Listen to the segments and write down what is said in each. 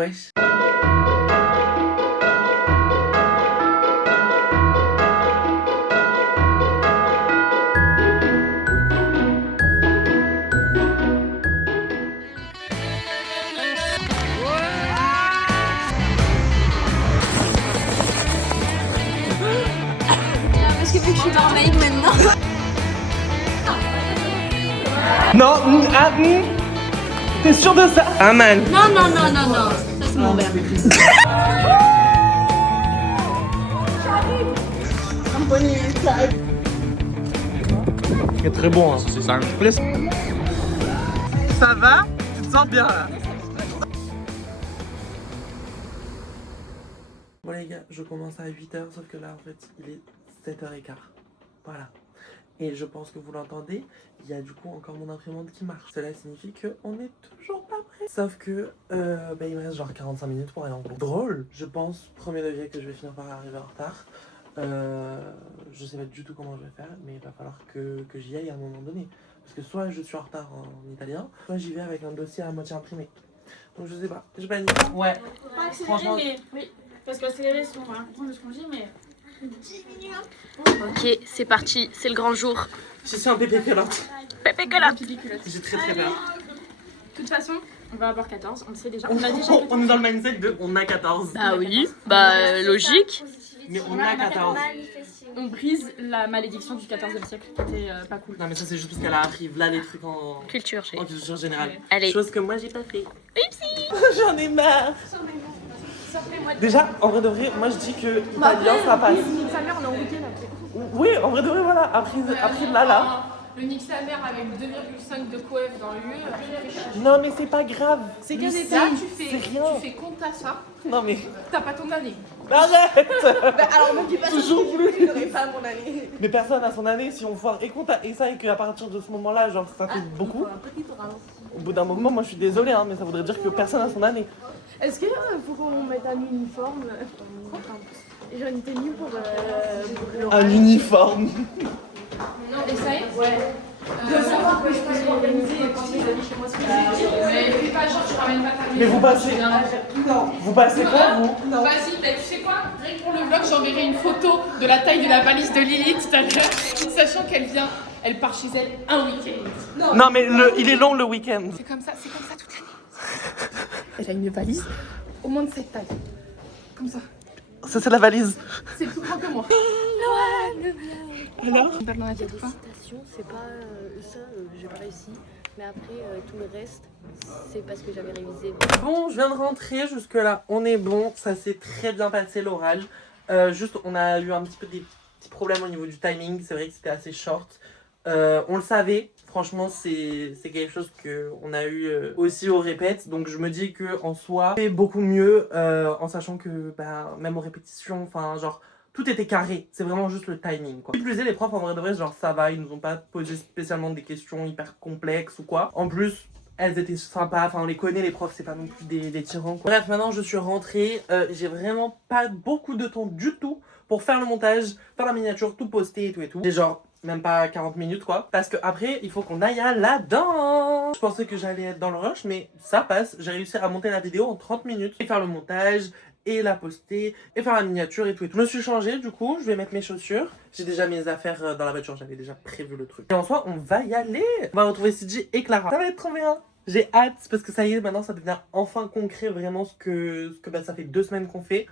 Wesh. Parce que vu que je suis dans Make maintenant. Non, t'es sûr de ça? Ah man. Non, non, non, non, non. Ça c'est mon verre. Il est très bon, hein. C'est ça. Ça va? Tu te sens bien là? Bon les gars, je commence à 8h, sauf que là en fait il est 7h15. Voilà. Et je pense que vous l'entendez, il y a du coup encore mon imprimante qui marche. Cela signifie qu'on n'est toujours pas prêt. Sauf que il me reste genre 45 minutes pour aller en cours. Drôle, je pense, premier degré, que je vais finir par arriver en retard. Je sais pas du tout comment je vais faire, mais il va falloir que j'y aille à un moment donné. Parce que soit je suis en retard en italien, soit j'y vais avec un dossier à moitié imprimé. Donc je sais pas, j'ai pas une idée. Ouais. Pas accélérer, mais oui. Parce qu'accélérer, sinon on va comprendre ce qu'on dit, mais. Ok, c'est parti, c'est le grand jour. Je suis un pépé culotte. Pépé culotte. J'ai très très peur. De toute façon, on va avoir 14, on le sait déjà. On, On a déjà on est dans le mindset de on a 14. Bah oui, bah logique. Mais on a 14. On brise la malédiction du 14e siècle, qui était pas cool. Non mais ça c'est juste parce qu'elle arrive là des trucs en Culture, j'ai. culture générale. Allez. Chose que moi j'ai pas fait. J'en ai marre. Déjà, en vrai de vrai, moi je dis que italien ça passe. Sa mère, on est en week-end après. Oui, en vrai de vrai, voilà. Après là. Le nique sa mère avec 2,5 de coef dans l'UE. Non mais c'est pas grave. C'est Lucie, qu'un détail, c'est rien. tu fais compte à ça, Non mais t'as pas ton année. arrête. Alors, ne dis pas Toujours plus. je n'aurai pas mon année. Mais personne a son année si on foire et compte et ça et qu'à partir de ce moment-là, genre ça fait beaucoup. Au bout d'un moment, moi je suis désolée, hein, mais ça voudrait dire que personne a son année. Est-ce qu'il faut qu'on mette un uniforme Genre une tenue pour Un uniforme. Et ça y est. Ouais. De savoir que je peux m'organiser et porter les habits chez moi ce que j'ai. Mais fais pas genre, tu ramènes pas ta Mais vous passez. Non. Vous passez quoi vous? Non. Vas-y, bah, tu sais quoi? Rien que pour le vlog, j'enverrai une photo de la taille de la valise de Lilith tout à l'heure, sachant qu'elle vient, elle part chez elle un week-end. Non mais il est long le week-end. C'est comme ça toute l'année. Elle a une valise au moins de cette taille. Comme ça. Ça c'est la valise. C'est plus grand que moi. Alors? On parle dans la tête ou pas? Félicitations, c'est pas ça, j'ai pas réussi. Mais après, tout le reste, c'est parce que j'avais révisé. Bon, je viens de rentrer, jusque là on est bon, ça s'est très bien passé l'oral. Juste on a eu un petit peu des petits problèmes au niveau du timing, c'est vrai que c'était assez short. On le savait, franchement c'est quelque chose qu'on a eu aussi au répète, donc je me dis que en soi c'est beaucoup mieux en sachant que bah, même aux répétitions, enfin genre tout était carré, c'est vraiment juste le timing quoi. Qui plus est, les profs en vrai de vrai genre ça va, ils nous ont pas posé spécialement des questions hyper complexes ou quoi. En plus elles étaient sympas, enfin on les connaît les profs, c'est pas non plus des tyrans quoi. Bref, maintenant je suis rentrée, j'ai vraiment pas beaucoup de temps du tout pour faire le montage, faire la miniature, tout poster et tout. J'ai genre même pas 40 minutes quoi, parce que après il faut qu'on aille à la danse. Je pensais que j'allais être dans le rush, mais ça passe, j'ai réussi à monter la vidéo en 30 minutes, et faire le montage, et la poster, et faire la miniature et tout. Je me suis changée du coup, je vais mettre mes chaussures, j'ai déjà mes affaires dans la voiture, j'avais déjà prévu le truc. Et en soi, on va y aller. On va retrouver CJ et Clara. Ça va être trop bien. J'ai hâte, parce que ça y est, maintenant ça devient enfin concret, vraiment ce que bah, ça fait 2 semaines qu'on fait.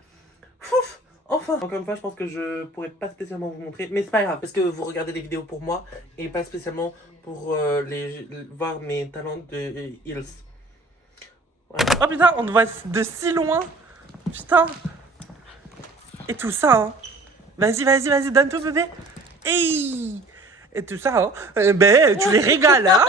Fouf. Enfin! Encore une fois, je pense que je pourrais pas spécialement vous montrer, mais c'est pas grave, parce que vous regardez des vidéos pour moi, et pas spécialement pour voir mes talents de Heels. Voilà. Oh putain, on te voit de si loin! Putain! Et tout ça, hein! Vas-y, donne tout bébé! Hey! Et tout ça, hein? Ben, tu les régales, hein?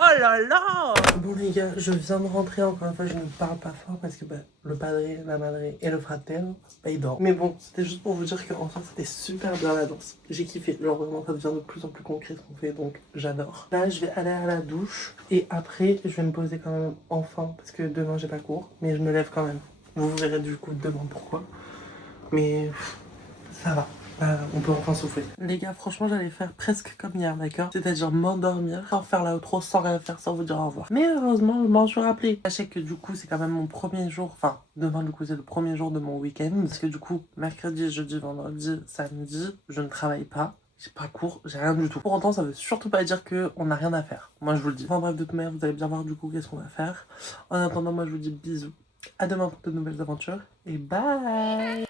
Oh là là! Bon les gars, je viens de rentrer, encore une fois, je ne parle pas fort parce que bah, le padre, la madre et le fratello, bah, ils dorment. Mais bon, c'était juste pour vous dire qu'en soi, c'était super bien la danse. J'ai kiffé, genre vraiment, ça devient de plus en plus concret ce qu'on fait, donc j'adore. Là, je vais aller à la douche et après, je vais me poser quand même enfin, parce que demain, j'ai pas cours, mais je me lève quand même. Vous verrez du coup demain pourquoi. Mais ça va. On peut enfin souffler. Les gars, franchement, j'allais faire presque comme hier, d'accord? C'est-à-dire m'endormir, sans faire la outro, sans rien faire, sans vous dire au revoir. Mais heureusement, je m'en suis rappelé. Sachez que du coup, c'est quand même mon premier jour, enfin, demain, du coup, c'est le premier jour de mon week-end. Parce que du coup, mercredi, jeudi, vendredi, samedi, je ne travaille pas. J'ai pas cours, j'ai rien du tout. Pour autant, ça veut surtout pas dire qu'on n'a rien à faire. Moi, je vous le dis. Enfin bref, de toute manière, vous allez bien voir du coup qu'est-ce qu'on va faire. En attendant, moi, je vous dis bisous. À demain pour de nouvelles aventures. Et bye!